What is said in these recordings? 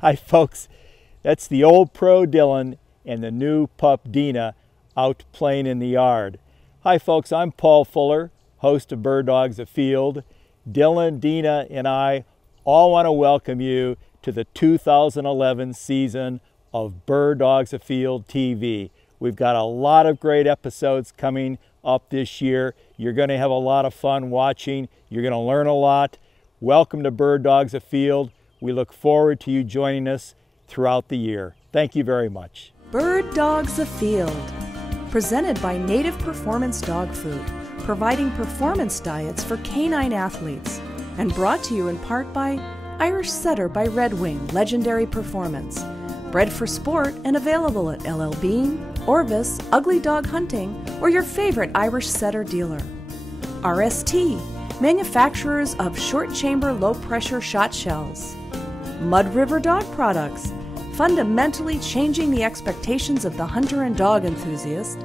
Hi folks, that's the old pro Dylan and the new pup Dina out playing in the yard. Hi folks, I'm Paul Fuller, host of Bird Dogs Afield. Dylan, Dina, and I all want to welcome you to the 2011 season of Bird Dogs Afield TV. We've got a lot of great episodes coming up this year. You're going to have a lot of fun watching. You're going to learn a lot. Welcome to Bird Dogs Afield. We look forward to you joining us throughout the year. Thank you very much. Bird Dogs Afield, presented by Native Performance Dog Food, providing performance diets for canine athletes, and brought to you in part by Irish Setter by Red Wing, legendary performance. Bred for sport and available at LL Bean, Orvis, Ugly Dog Hunting, or your favorite Irish Setter dealer. RST, manufacturers of short chamber low pressure shot shells. Mud River Dog Products, fundamentally changing the expectations of the hunter and dog enthusiast.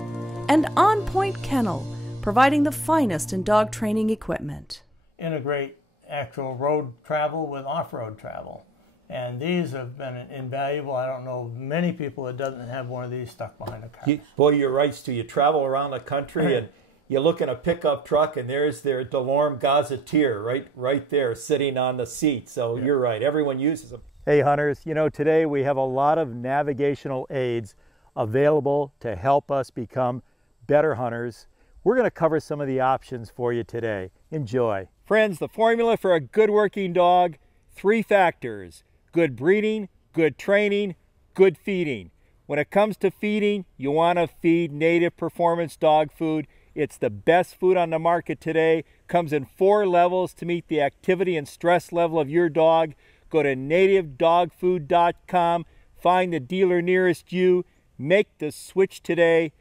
And On Point Kennel, providing the finest in dog training equipment. Integrate actual road travel with off-road travel. And these have been invaluable. I don't know many people that doesn't have one of these stuck behind a car. Boy, you're right, Stu. You travel around the country and you look in a pickup truck and there's their DeLorme Gazetteer right there sitting on the seat. So You're right. Everyone uses them. Hey, hunters. You know, today we have a lot of navigational aids available to help us become better hunters. We're going to cover some of the options for you today. Enjoy. Friends, the formula for a good working dog, 3 factors. Good breeding, good training, good feeding. When it comes to feeding, you want to feed Native Performance Dog Food. It's the best food on the market today. Comes in 4 levels to meet the activity and stress level of your dog. Go to nativedogfood.com, find the dealer nearest you, make the switch today.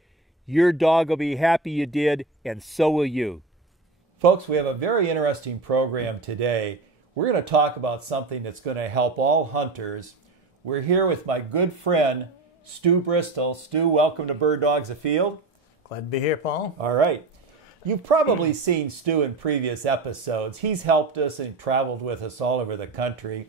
Your dog will be happy you did, and so will you. Folks, we have a very interesting program today. We're going to talk about something that's going to help all hunters. We're here with my good friend, Stu Bristol. Stu, welcome to Bird Dogs Afield. Glad to be here, Paul. All right. You've probably seen Stu in previous episodes. He's helped us and traveled with us all over the country.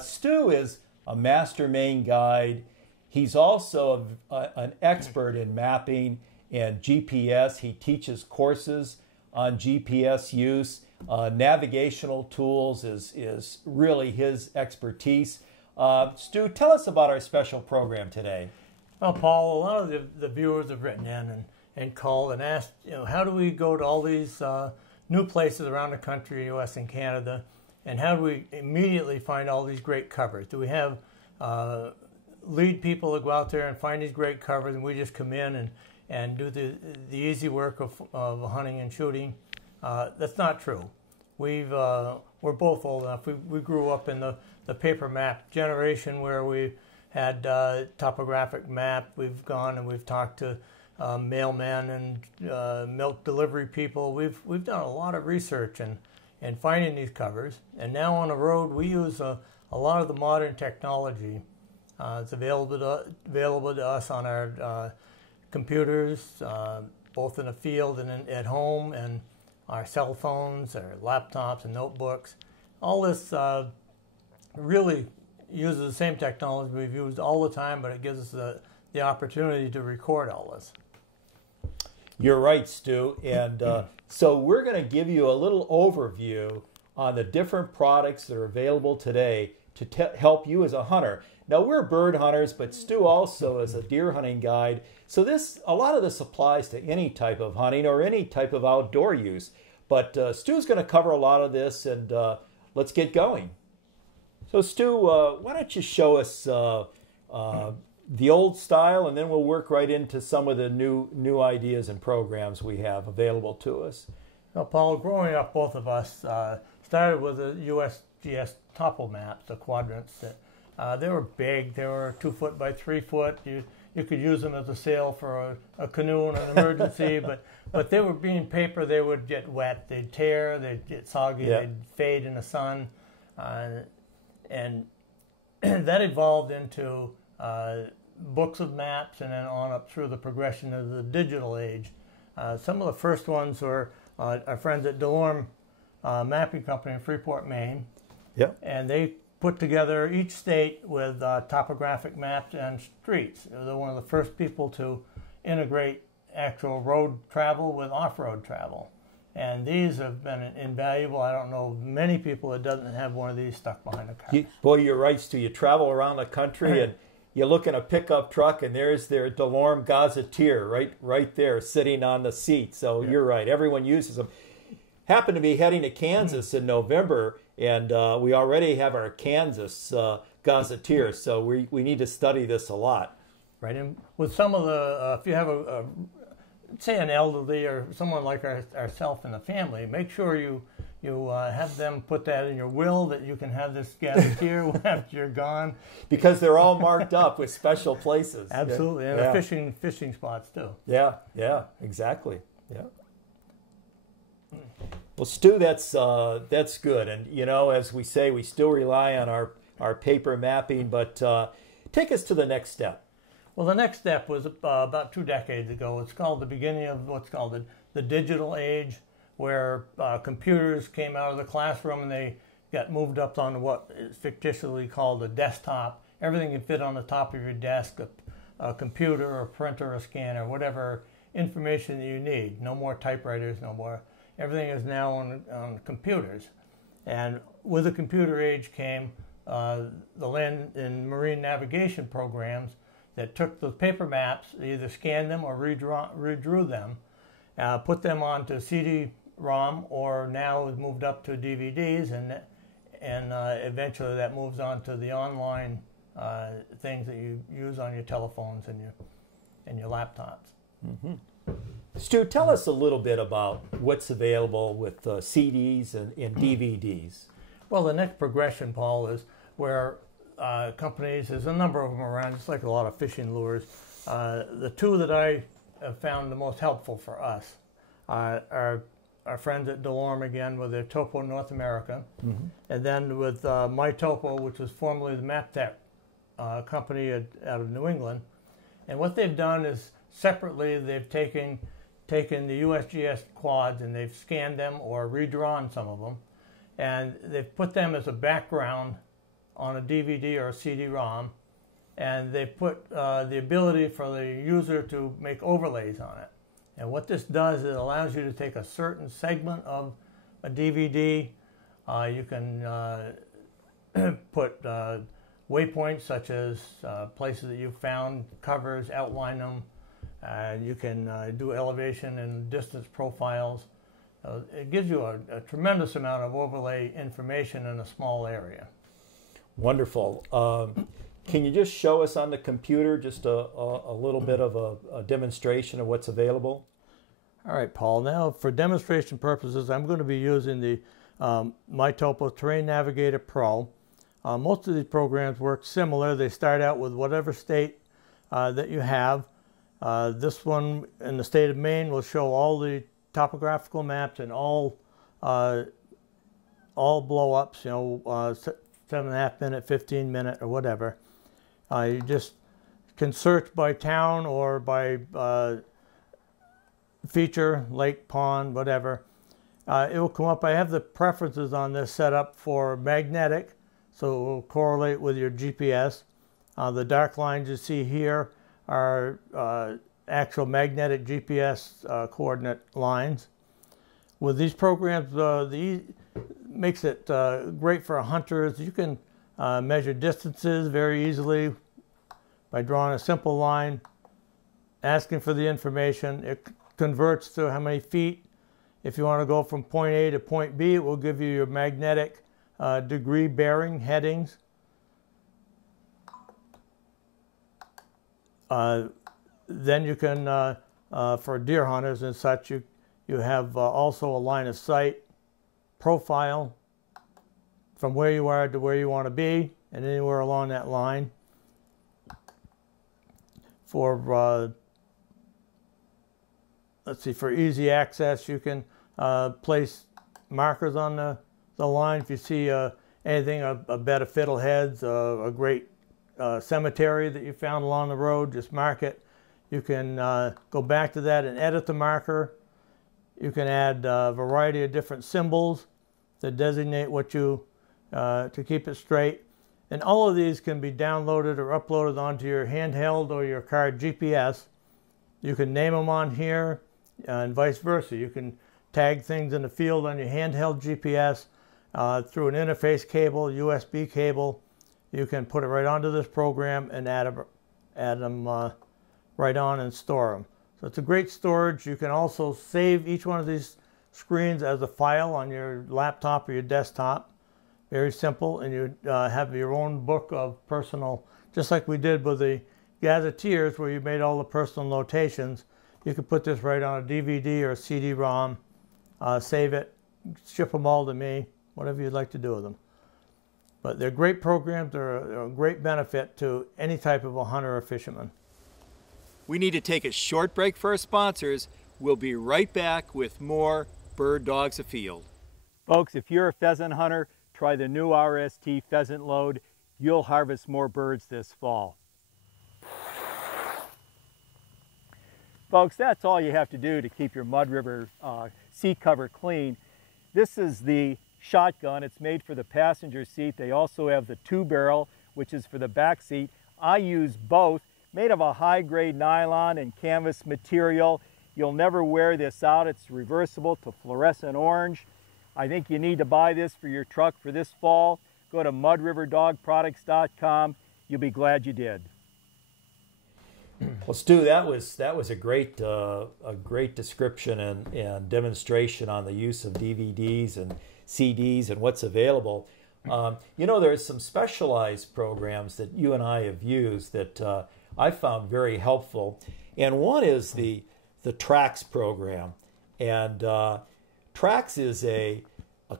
Stu is a master main guide. He's also an expert in mapping and GPS. He teaches courses on GPS use. Navigational tools is really his expertise. Stu, tell us about our special program today. Well, Paul, a lot of the viewers have written in and called and asked, how do we go to all these new places around the country, U.S. and Canada, and how do we immediately find all these great covers? Do we have lead people to go out there and find these great covers, and we just come in and do the easy work of hunting and shooting? That's not true. We're both old enough. We grew up in the paper map generation where we had topographic map. We've gone and we've talked to mailmen and milk delivery people. We've done a lot of research and finding these covers. And now on the road, we use a lot of the modern technology. It's available to us on our computers, both in the field and at home, and our cell phones, our laptops and notebooks. All this really uses the same technology we've used all the time, but it gives us the opportunity to record all this. You're right, Stu. And so we're going to give you a little overview on the different products that are available today to help you as a hunter. Now, we're bird hunters, but Stu also is a deer hunting guide. So a lot of this applies to any type of hunting or any type of outdoor use. But Stu's going to cover a lot of this, and let's get going. So Stu, why don't you show us the old style, and then we'll work right into some of the new ideas and programs we have available to us. Well, Paul, growing up, both of us started with the USGS topo maps, the quadrants. They were big. They were 2 foot by 3 foot. You could use them as a sail for a canoe in an emergency, but they were being paper. They would get wet. They'd tear. They'd get soggy. Yeah. They'd fade in the sun, and that evolved into books of maps, and then on up through the progression of the digital age. Some of the first ones were our friends at DeLorme Mapping Company in Freeport, Maine. Yep. And they put together each state with topographic maps and streets. They're one of the first people to integrate actual road travel with off-road travel. And these have been invaluable. I don't know many people that doesn't have one of these stuck behind a car. Boy, you're right, Stu. You travel around the country and you look in a pickup truck and there's their DeLorme Gazetteer right there sitting on the seat. So you're right. Everyone uses them. Happen to be heading to Kansas in November, and we already have our Kansas Gazetteer, so we need to study this a lot. Right, and with some of the, if you have say an elderly or someone like ourselves in the family, make sure you have them put that in your will that you can have this gazetteer after you're gone. Because they're all marked up with special places. Absolutely, and the fishing spots too. Yeah, exactly. Yeah. Well, Stu, that's good, and as we say, we still rely on our paper mapping, but take us to the next step. Well, the next step was about 2 decades ago. It's called the beginning of what's called the digital age, where computers came out of the classroom and they got moved up on what is fictitiously called a desktop. Everything can fit on the top of your desk, a computer, a printer, a scanner, whatever information you need. No more typewriters, no more. Everything is now on computers. And with the computer age came the land and marine navigation programs that took the paper maps, either scanned them or redrew them, put them onto CD-ROM, or now has moved up to DVDs, and eventually that moves on to the online things that you use on your telephones and your laptops. Mm-hmm. Stu, tell us a little bit about what's available with CDs and DVDs. Well, the next progression, Paul, is where companies, there's a number of them around, just like a lot of fishing lures. The two that I have found the most helpful for us are our friends at DeLorme again with their Topo North America, and then with MyTopo, which was formerly the MapTech company out of New England. And what they've done is separately they've taken the USGS quads and they've scanned them or redrawn some of them, and they've put them as a background on a DVD or a CD-ROM, and they put the ability for the user to make overlays on it. And what this does is it allows you to take a certain segment of a DVD. You can put waypoints such as places that you've found, covers, outline them. You can do elevation and distance profiles. It gives you a tremendous amount of overlay information in a small area. Wonderful. Can you just show us on the computer just a little bit of a demonstration of what's available? All right, Paul. Now, for demonstration purposes, I'm going to be using the MyTopo Terrain Navigator Pro. Most of these programs work similar. They start out with whatever state that you have. This one in the state of Maine will show all the topographical maps and all blow-ups, 7.5 minute, 15 minute, or whatever. You just can search by town or by feature, lake, pond, whatever. It will come up. I have the preferences on this set up for magnetic, so it will correlate with your GPS. The dark lines you see here are actual magnetic GPS coordinate lines. With these programs, makes it great for hunters. You can measure distances very easily by drawing a simple line, asking for the information. It converts to how many feet. If you want to go from point A to point B, it will give you your magnetic degree bearing headings. Then you can, for deer hunters and such, you have also a line of sight profile from where you are to where you want to be and anywhere along that line. For let's see, for easy access, you can place markers on the line. If you see anything, a bed of fiddleheads, a great cemetery that you found along the road, just mark it. You can go back to that and edit the marker. You can add a variety of different symbols that designate what you, to keep it straight. And all of these can be downloaded or uploaded onto your handheld or your car GPS. You can name them on here and vice versa. You can tag things in the field on your handheld GPS through an interface cable, USB cable. You can put it right onto this program and add them right on and store them. So it's a great storage. You can also save each one of these screens as a file on your laptop or your desktop. Very simple, and you have your own book of personal, just like we did with the gazetteers where you made all the personal notations. You can put this right on a DVD or a CD-ROM, save it, ship them all to me, whatever you'd like to do with them. But they're great programs. They're a great benefit to any type of a hunter or fisherman. We need to take a short break for our sponsors. We'll be right back with more Bird Dogs Afield. Folks, if you're a pheasant hunter, try the new RST pheasant load. You'll harvest more birds this fall. Folks, that's all you have to do to keep your Mud River seat cover clean. This is the shotgun. It's made for the passenger seat. They also have the 2-barrel, which is for the back seat. I use both, made of a high-grade nylon and canvas material. You'll never wear this out. It's reversible to fluorescent orange. I think you need to buy this for your truck for this fall. Go to mudriverdogproducts.com. You'll be glad you did. Well, Stu, that was a great description and demonstration on the use of DVDs and CDs and what's available. You know, there's some specialized programs that you and I have used that I found very helpful, and one is the Trax program. And Trax is a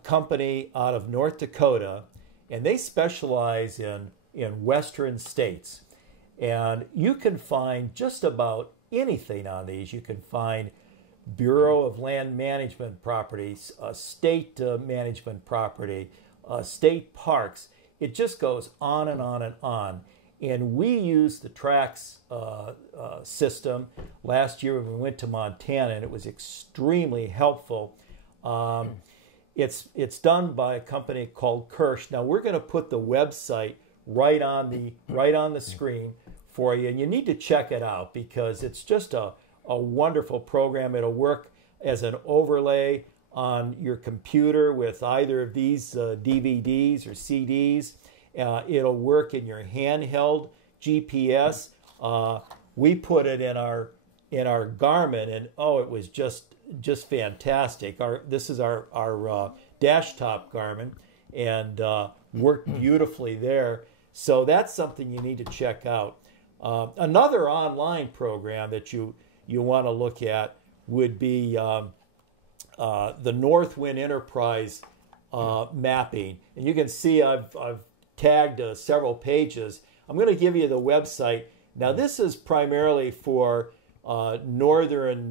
company out of North Dakota, and they specialize in western states. And you can find just about anything on these. You can find Bureau of Land Management properties, state management property, state parks. It just goes on and on and on. And we used the Trax system last year when we went to Montana, and it was extremely helpful. It's done by a company called Kirsch. Now we're going to put the website right on the screen for you, and you need to check it out because it's just a wonderful program. It'll work as an overlay on your computer with either of these DVDs or CDs. It'll work in your handheld GPS. We put it in our Garmin, and it was just fantastic. This is our dash top Garmin, and worked beautifully there. So that's something you need to check out. Another online program that you want to look at would be the Northwind Enterprise mapping. And you can see I've tagged several pages. I'm going to give you the website. Now this is primarily for northern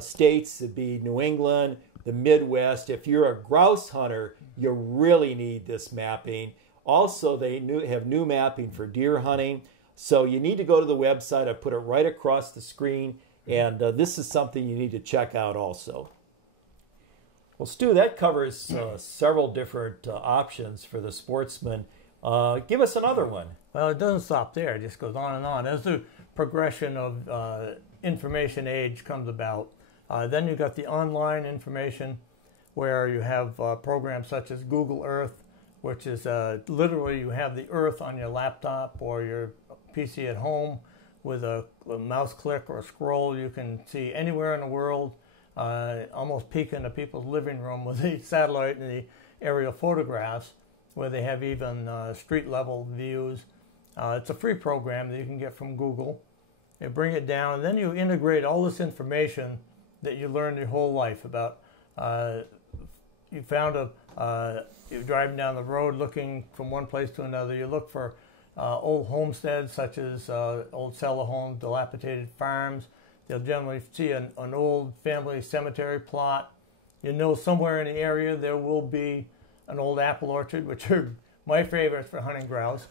states, it'd be New England, the Midwest. If you're a grouse hunter, you really need this mapping. Also, they have new mapping for deer hunting. So you need to go to the website. I put it right across the screen. And this is something you need to check out also. Well, Stu, that covers several different options for the sportsman. Give us another one. Well, it doesn't stop there. It just goes on and on. As the progression of information age comes about, then you've got the online information where you have programs such as Google Earth, which is literally you have the Earth on your laptop or your PC at home. With a mouse click or a scroll, you can see anywhere in the world, almost peek into people's living room with the satellite and the aerial photographs, where they have even street-level views. It's a free program that you can get from Google. You bring it down, and then you integrate all this information that you learned your whole life about. You found you're driving down the road looking from one place to another. You look for old homesteads such as old cellar homes, dilapidated farms. They'll generally see an old family cemetery plot. You know somewhere in the area there will be an old apple orchard, which are my favorites for hunting grouse.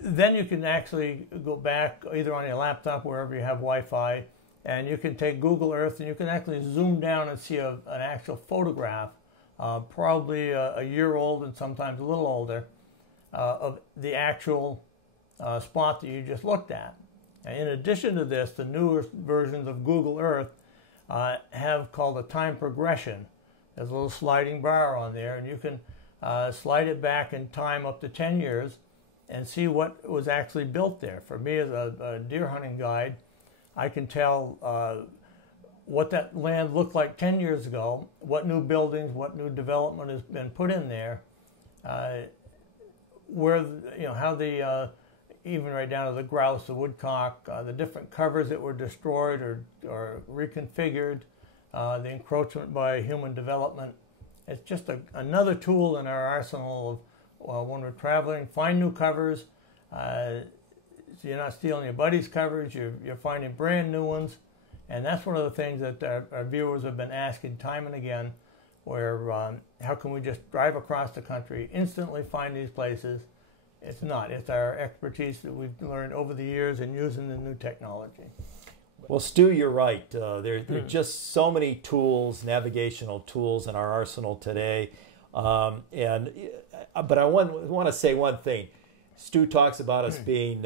Then you can actually go back either on your laptop, wherever you have Wi-Fi, and you can take Google Earth and you can actually zoom down and see an actual photograph probably a year old and sometimes a little older, of the actual spot that you just looked at. And in addition to this, the newer versions of Google Earth have called a time progression. There's a little sliding bar on there, and you can slide it back in time up to 10 years and see what was actually built there. For me as a deer hunting guide, I can tell what that land looked like 10 years ago, what new buildings, what new development has been put in there, where, how the, even right down to the grouse, the woodcock, the different covers that were destroyed or reconfigured, the encroachment by human development. It's just another tool in our arsenal of when we're traveling. Find new covers. So you're not stealing your buddy's covers. You're finding brand new ones. And that's one of the things that our viewers have been asking time and again, where how can we just drive across the country, instantly find these places? It's not. It's our expertise that we've learned over the years in using the new technology. Well, Stu, you're right. There are just so many tools, navigational tools in our arsenal today. But I want to say one thing. Stu talks about us being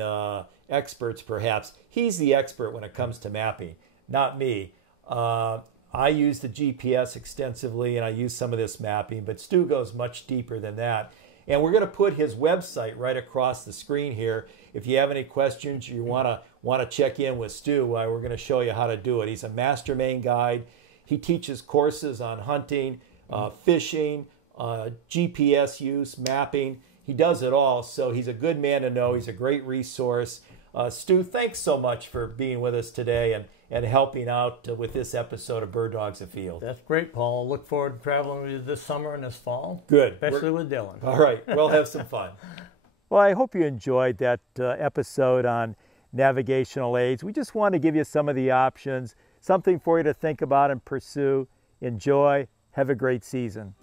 experts, perhaps. He's the expert when it comes to mapping, not me. I use the GPS extensively, and I use some of this mapping, but Stu goes much deeper than that. And we're going to put his website right across the screen here. If you have any questions, you want to check in with Stu, we're going to show you how to do it. He's a master main guide. He teaches courses on hunting, fishing, GPS use, mapping. He does it all, so he's a good man to know. He's a great resource. Stu, thanks so much for being with us today and helping out with this episode of Bird Dogs Afield. That's great, Paul. Look forward to traveling with you this summer and this fall. Good. Especially with Dylan. All right. We'll have some fun. Well, I hope you enjoyed that episode on navigational aids. We just want to give you some of the options, something for you to think about and pursue. Enjoy. Have a great season.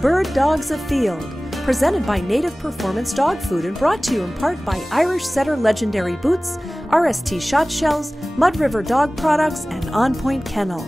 Bird Dogs Afield, presented by Native Performance Dog Food and brought to you in part by Irish Setter Legendary Boots, RST Shot Shells, Mud River Dog Products, and On Point Kennel.